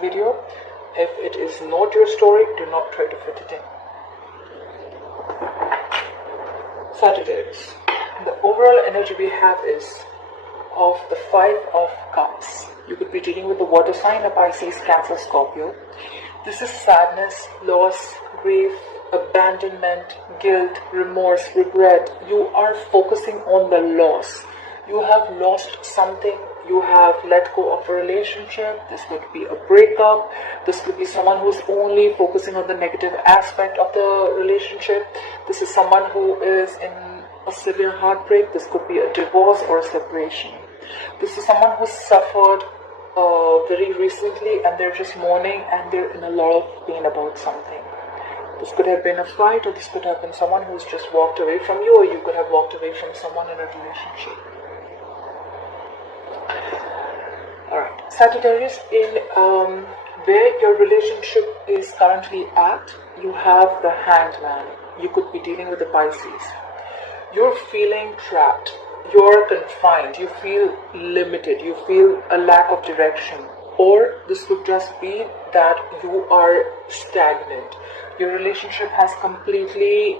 video. If it is not your story, do not try to fit it in. Sagittarius. The overall energy we have is of the Five of Cups. You could be dealing with the water sign, a Pisces, Cancer, Scorpio. This is sadness, loss, grief, abandonment, guilt, remorse, regret. You are focusing on the loss. You have lost something. You have let go of a relationship. This could be a breakup. This could be someone who's only focusing on the negative aspect of the relationship. This is someone who is in a severe heartbreak. This could be a divorce or a separation. This is someone who suffered very recently and they're just mourning and they're in a lot of pain about something. This could have been a fight, or this could have been someone who's just walked away from you, or you could have walked away from someone in a relationship. Alright, Sagittarius, in where your relationship is currently at, you have the Hanged Man. You could be dealing with the Pisces. You're feeling trapped. You're confined. You feel limited. You feel a lack of direction. Or this could just be that you are stagnant. Your relationship has completely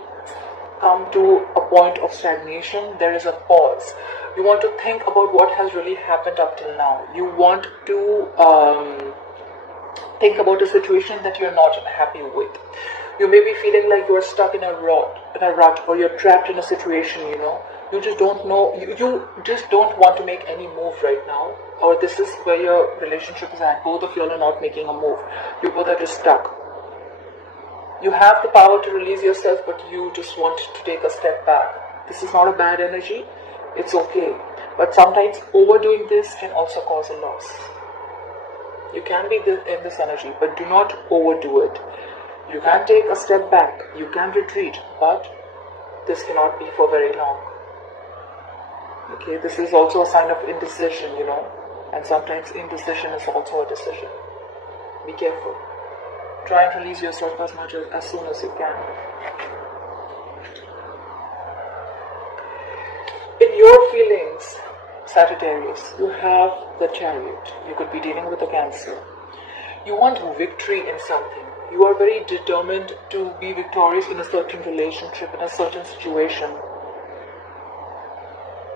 come to a point of stagnation. There is a pause. You want to think about what has really happened up till now. You want to think about a situation that you're not happy with. You may be feeling like you're stuck in a rut, or you're trapped in a situation, You just don't know, you just don't want to make any move right now. Or this is where your relationship is at. Both of you are not making a move. You both are just stuck. You have the power to release yourself, but you just want to take a step back. This is not a bad energy. It's okay. But sometimes overdoing this can also cause a loss. You can be in this energy, but do not overdo it. You can take a step back. You can retreat, but this cannot be for very long. Okay, this is also a sign of indecision, and sometimes indecision is also a decision. Be careful. Try and release yourself as soon as you can. In your feelings, Sagittarius, you have the Chariot. You could be dealing with a Cancer. You want victory in something. You are very determined to be victorious in a certain relationship, in a certain situation.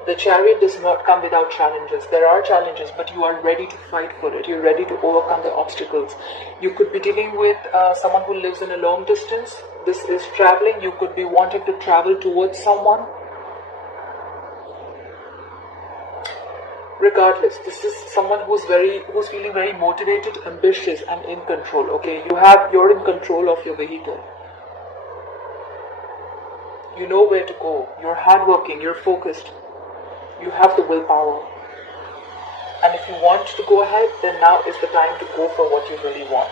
The Chariot does not come without challenges. There are challenges, but you are ready to fight for it. You're ready to overcome the obstacles. You could be dealing with someone who lives in a long distance. This is traveling. You could be wanting to travel towards someone. Regardless, this is someone who's feeling very motivated, ambitious, and in control. Okay, you're in control of your vehicle. You know where to go. You're hardworking. You're focused. You have the willpower. And if you want to go ahead, then now is the time to go for what you really want.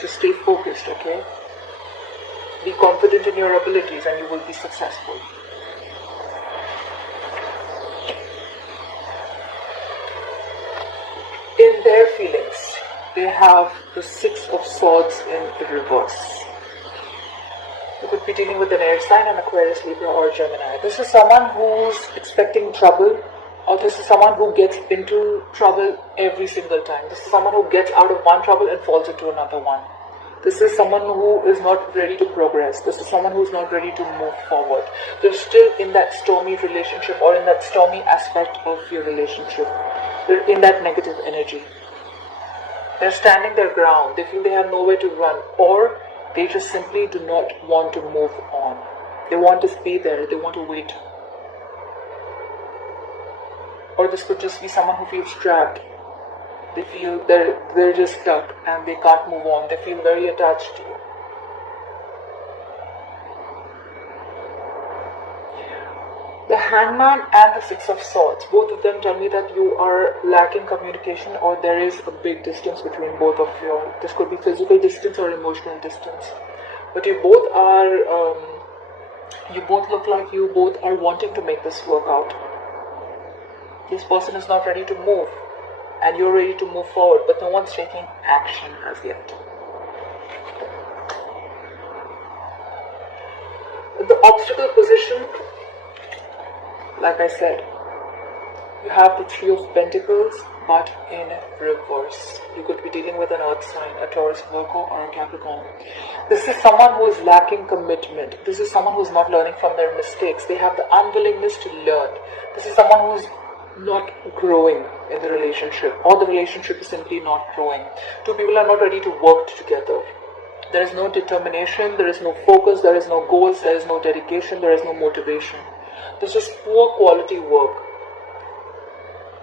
Just stay focused, okay? Be confident in your abilities and you will be successful. In their feelings, they have the Six of Swords in reverse. You could be dealing with an air sign, an Aquarius, Libra, or Gemini. This is someone who's expecting trouble, or this is someone who gets into trouble every single time. This is someone who gets out of one trouble and falls into another one. This is someone who is not ready to progress. This is someone who's not ready to move forward. They're still in that stormy relationship or in that stormy aspect of your relationship. They're in that negative energy. They're standing their ground. They feel they have nowhere to run, or they just simply do not want to move on. They want to stay there. They want to wait. Or this could just be someone who feels trapped. They feel they're just stuck and they can't move on. They feel very attached to you. The Hangman and the Six of Swords, both of them tell me that you are lacking communication, or there is a big distance between both of you. This could be physical distance or emotional distance. But you both look like you both are wanting to make this work out. This person is not ready to move, and you're ready to move forward, but no one's taking action as yet. The obstacle position, like I said, you have the Three of Pentacles, but in reverse. You could be dealing with an earth sign, a Taurus, Virgo, or a Capricorn. This is someone who is lacking commitment. This is someone who is not learning from their mistakes. They have the unwillingness to learn. This is someone who is not growing in the relationship, or the relationship is simply not growing. Two people are not ready to work together. There is no determination, there is no focus, there is no goals, there is no dedication, there is no motivation. This is poor quality work.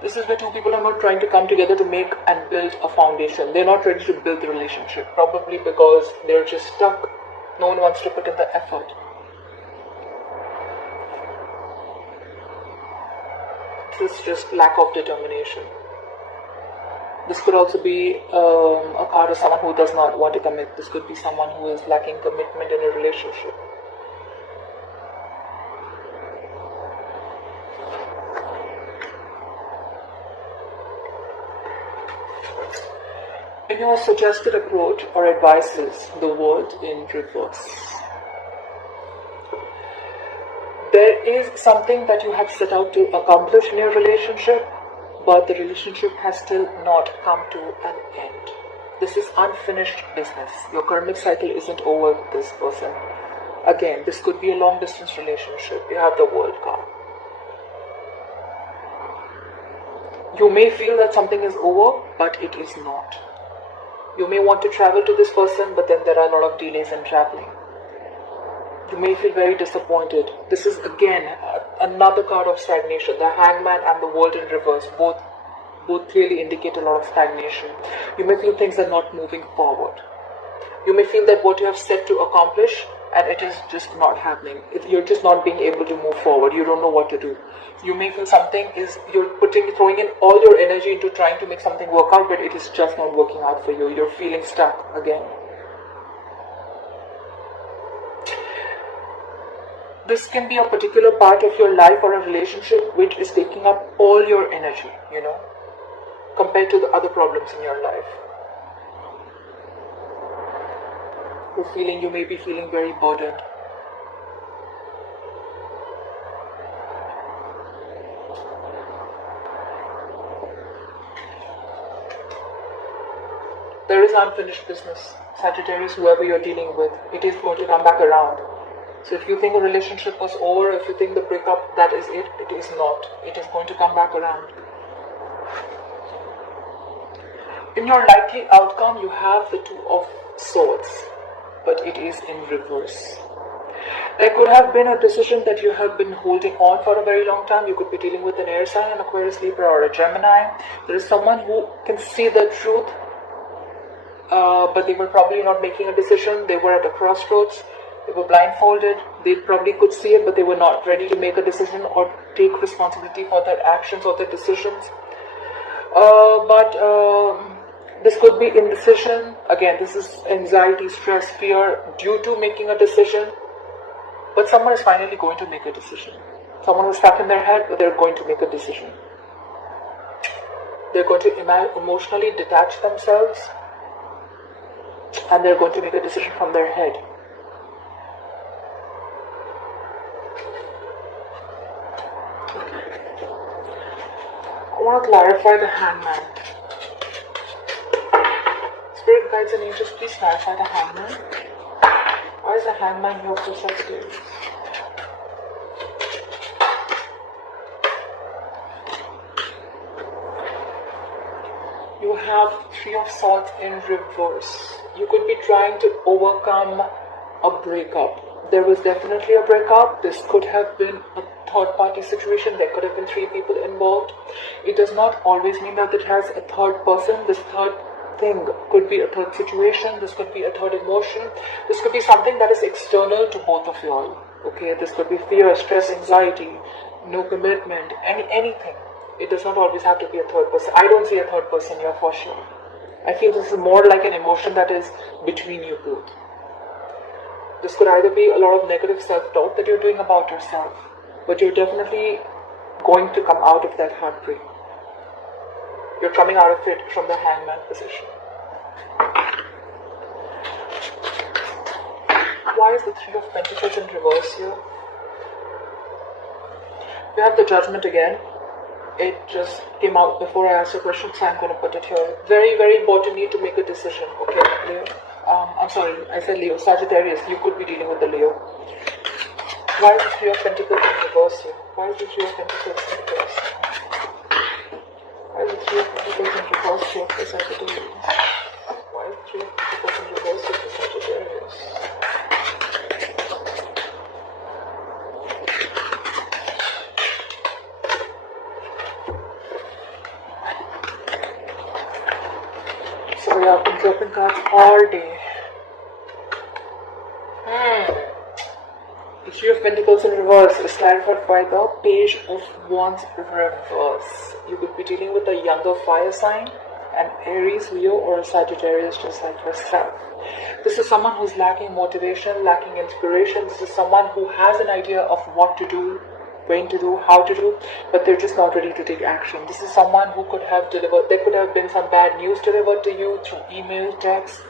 This is where two people are not trying to come together to make and build a foundation. They're not ready to build the relationship, probably because they're just stuck. No one wants to put in the effort. This is just lack of determination. This could also be a card of someone who does not want to commit. This could be someone who is lacking commitment in a relationship. In your suggested approach or advices, the world in reverse. There is something that you have set out to accomplish in your relationship, but the relationship has still not come to an end. This is unfinished business. Your karmic cycle isn't over with this person. Again, this could be a long distance relationship. You have the World card. You may feel that something is over, but it is not. You may want to travel to this person, but then there are a lot of delays in traveling. You may feel very disappointed. This is again another card of stagnation. The Hangman and the World in reverse both clearly indicate a lot of stagnation. You may feel things are not moving forward. You may feel that what you have set to accomplish and it is just not happening. You're just not being able to move forward. You don't know what to do. You may feel something is, you're throwing in all your energy into trying to make something work out, but it is just not working out for you. You're feeling stuck again. This can be a particular part of your life or a relationship which is taking up all your energy, compared to the other problems in your life. You may be feeling very burdened. There is unfinished business. Sagittarius, whoever you're dealing with, it is going to come back around. So if you think a relationship was over, if you think the breakup, that is it, it is not. It is going to come back around. In your likely outcome, you have the Two of Swords, but it is in reverse. There could have been a decision that you have been holding on for a very long time. You could be dealing with an air sign, an Aquarius, Libra, or a Gemini. There is someone who can see the truth, but they were probably not making a decision. They were at a crossroads. They were blindfolded. They probably could see it, but they were not ready to make a decision or take responsibility for their actions or their decisions. This could be indecision. Again, this is anxiety, stress, fear due to making a decision. But someone is finally going to make a decision. Someone who's stuck in their head, but they're going to make a decision. They're going to emotionally detach themselves, and they're going to make a decision from their head. I want to clarify the Hangman. Spirit guides and angels, please clarify the Hangman. Why is the Hangman here for Sagittarius? You have Three of Swords in reverse. You could be trying to overcome a breakup. There was definitely a breakup. This could have been a third-party situation. There could have been three people involved. It does not always mean that it has a third person. This third thing could be a third situation. This could be a third emotion. This could be something that is external to both of you all. Okay, this could be fear, stress, anxiety, no commitment, anything. It does not always have to be a third person. I don't see a third person here for sure. I feel this is more like an emotion that is between you both. This could either be a lot of negative self-talk that you're doing about yourself, but you're definitely going to come out of that heartbreak. You're coming out of it from the Hangman position. Why is the Three of Pentacles in reverse here? We have the Judgment again. It just came out before I asked a question, so I'm going to put it here. Very, very important, need to make a decision. Okay, Leo. I'm sorry, I said Leo. Sagittarius, you could be dealing with the Leo. Why is the Three of Pentacles in reverse here? Why is the Three of Pentacles in reverse? Why is the Three of Pentacles in reverse here for Sagittarius? Why is the Three of Pentacles in reverse here for Sagittarius? So we have been dropping cards all day. The Three of Pentacles in reverse is clarified by the Page of Wands reverse. You could be dealing with a younger fire sign, an Aries, Leo, or a Sagittarius just like yourself. This is someone who's lacking motivation, lacking inspiration. This is someone who has an idea of what to do, when to do, how to do, but they're just not ready to take action. This is someone who could have delivered, there could have been some bad news delivered to you through email, text,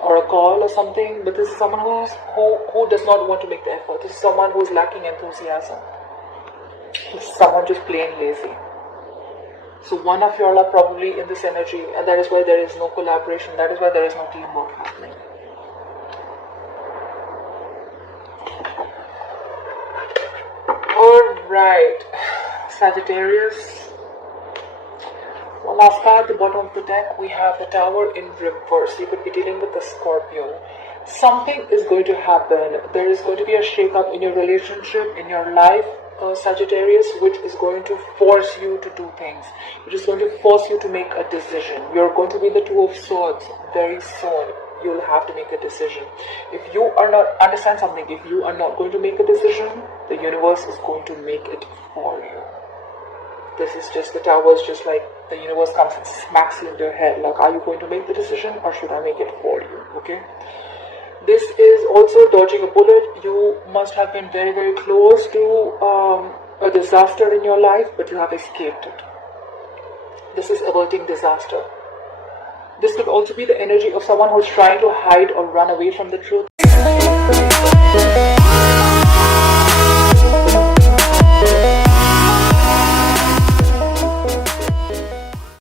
or a call or something, but this is someone who does not want to make the effort. This is someone who is lacking enthusiasm. This is someone just plain lazy. So one of you all are probably in this energy, and that is why there is no collaboration, that is why there is no teamwork happening. Alright, Sagittarius. One last card at the bottom of the deck, we have the Tower in reverse. You could be dealing with the Scorpio. Something is going to happen. There is going to be a shake-up in your relationship, in your life, Sagittarius, which is going to force you to do things. Which is going to force you to make a decision. You're going to be the Two of Swords very soon. You'll have to make a decision. If you are not, understand something, if you are not going to make a decision, the universe is going to make it for you. This is just, the Tower is just like the universe comes and smacks you in your head, like, are you going to make the decision or should I make it for you? Okay. This is also dodging a bullet. You must have been very, very close to a disaster in your life, but you have escaped it. This is averting disaster. This could also be the energy of someone who's trying to hide or run away from the truth.